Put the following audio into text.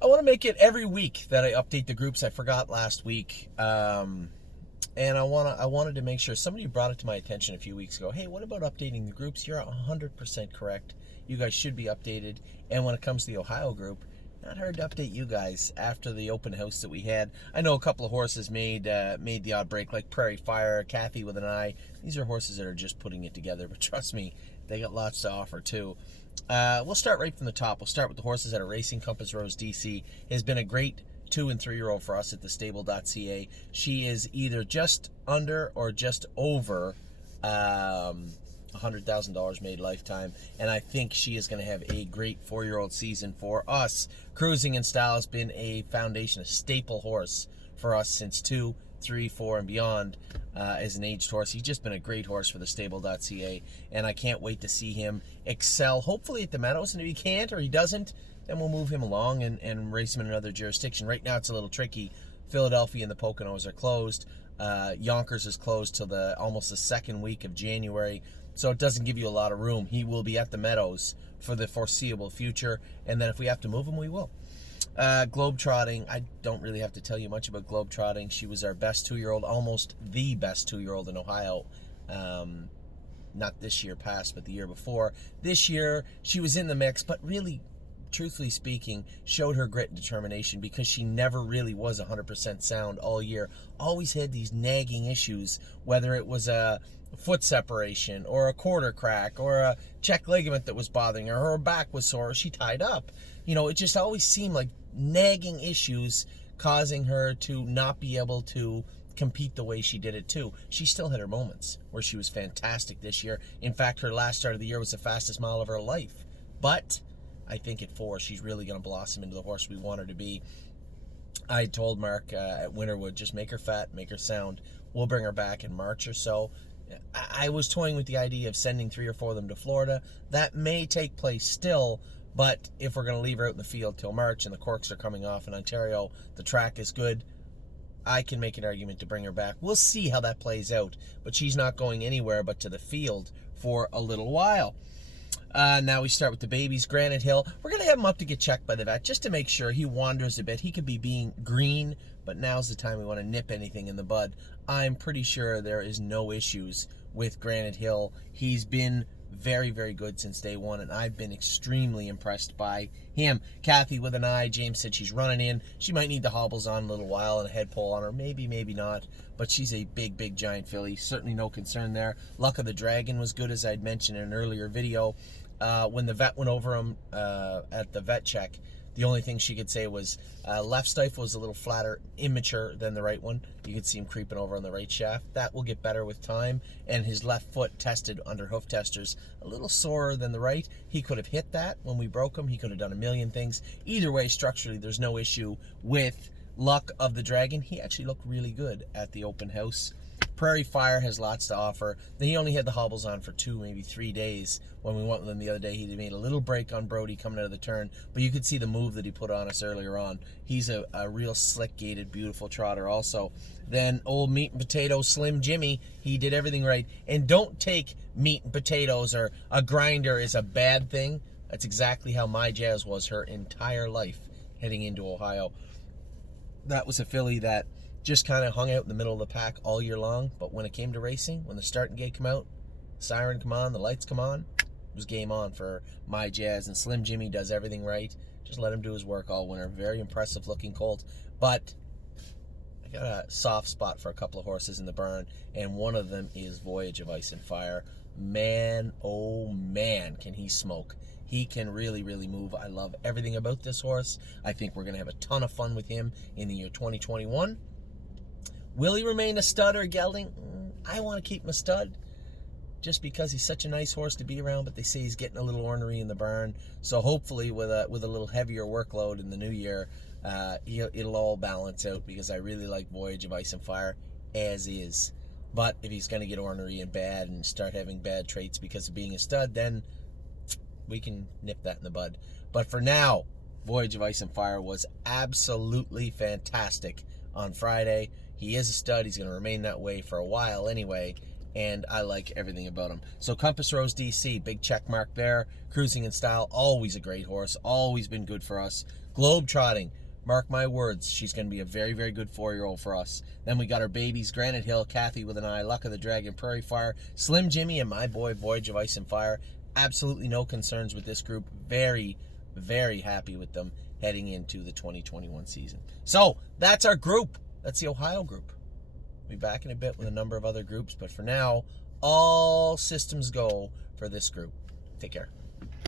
I want to make it every week that I update the groups. I forgot last week. And I wanted to make sure somebody brought it to my attention a few weeks ago. Hey, what about updating the groups? You're 100% correct. You guys should be updated. And when it comes to the Ohio group, not hard to update you guys after the open house that we had. I know a couple of horses made the odd break, like Prairie Fire, Kathy with an Eye. These are horses that are just putting it together, but trust me, they got lots to offer too. We'll start right from the top. We'll start with the horses that are racing. Compass Rose DC has been a great 2 and 3 year old for us at the stable.ca. She is either just under or just over $100,000 made lifetime, and I think she is going to have a great 4-year-old season for us. Cruising in Style has been a foundation, a staple horse for us since 2, 3, 4, and beyond as an aged horse. He's just been a great horse for the stable.ca, and I can't wait to see him excel, hopefully at the Meadows, and if he can't or he doesn't, then we'll move him along and race him in another jurisdiction. Right now it's a little tricky. Philadelphia and the Poconos are closed. Yonkers is closed till almost the second week of January, so it doesn't give you a lot of room. He will be at the Meadows for the foreseeable future, and then if we have to move him, we will. Globetrotting, I don't really have to tell you much about Globetrotting. She was our best 2-year-old, almost the best 2-year-old in Ohio. Not this year past, but the year before. This year, she was in the mix, but really, truthfully speaking, showed her grit and determination because she never really was 100% sound all year. Always had these nagging issues, whether it was a foot separation or a quarter crack or a check ligament that was bothering her, or her back was sore, or she tied up. You know, it just always seemed like nagging issues causing her to not be able to compete the way she did it too. She still had her moments where she was fantastic this year. In fact, her last start of the year was the fastest mile of her life. But I think at 4, she's really going to blossom into the horse we want her to be. I told Mark at Winterwood, just make her fat, make her sound. We'll bring her back in March or so. I was toying with the idea of sending 3 or 4 of them to Florida. That may take place still, but if we're going to leave her out in the field till March and the corks are coming off in Ontario, the track is good, I can make an argument to bring her back. We'll see how that plays out, but she's not going anywhere but to the field for a little while. Now we start with the babies. Granite Hill, we're going to have him up to get checked by the vet just to make sure. He wanders a bit. He could be being green, but now's the time we want to nip anything in the bud. I'm pretty sure there is no issues with Granite Hill. He's been very, very good since day one, and I've been extremely impressed by him. Kathy with an Eye, James said she's running in. She might need the hobbles on a little while and a head pull on her. Maybe, maybe not, but she's a big, big giant filly. Certainly no concern there. Luck of the Dragon was good, as I'd mentioned in an earlier video. When the vet went over him at the vet check, the only thing she could say was left stifle was a little flatter, immature than the right one. You could see him creeping over on the right shaft. That will get better with time. And his left foot tested under hoof testers a little sorer than the right. He could have hit that when we broke him. He could have done a million things. Either way, structurally, there's no issue with Luck of the Dragon. He actually looked really good at the open house. Prairie Fire has lots to offer. He only had the hobbles on for 2, maybe 3 days. When we went with him the other day, he made a little break on Brody coming out of the turn, but you could see the move that he put on us earlier on. He's a real slick-gated, beautiful trotter also. Then old meat and potatoes, Slim Jimmy, he did everything right. And don't take meat and potatoes or a grinder as a bad thing. That's exactly how My Jazz was her entire life heading into Ohio. That was a filly that just kind of hung out in the middle of the pack all year long, but when it came to racing, when the starting gate come out, siren come on, the lights come on, it was game on for My Jazz, and Slim Jimmy does everything right. Just let him do his work all winter. Very impressive looking colt, but I got a soft spot for a couple of horses in the barn, and one of them is Voyage of Ice and Fire. Man, oh man, can he smoke. He can really, really move. I love everything about this horse. I think we're going to have a ton of fun with him in the year 2021. Will he remain a stud or a gelding? I want to keep him a stud just because he's such a nice horse to be around, but they say he's getting a little ornery in the barn. So hopefully with a little heavier workload in the new year, it'll all balance out, because I really like Voyage of Ice and Fire as is. But if he's going to get ornery and bad and start having bad traits because of being a stud, then we can nip that in the bud. But for now, Voyage of Ice and Fire was absolutely fantastic on Friday. He is a stud. He's going to remain that way for a while anyway. and I like everything about him. So Compass Rose DC, big check mark there. Cruising in Style, always a great horse, always been good for us. Globetrotting, mark my words, she's going to be a very, very good 4-year-old for us. Then we got our babies, Granite Hill, Kathy with an Eye, Luck of the Dragon, Prairie Fire, Slim Jimmy, and my boy, Voyage of Ice and Fire. Absolutely no concerns with this group. Very, very happy with them heading into the 2021 season. So, that's our group. That's the Ohio group. We'll be back in a bit with a number of other groups, but for now, all systems go for this group. Take care.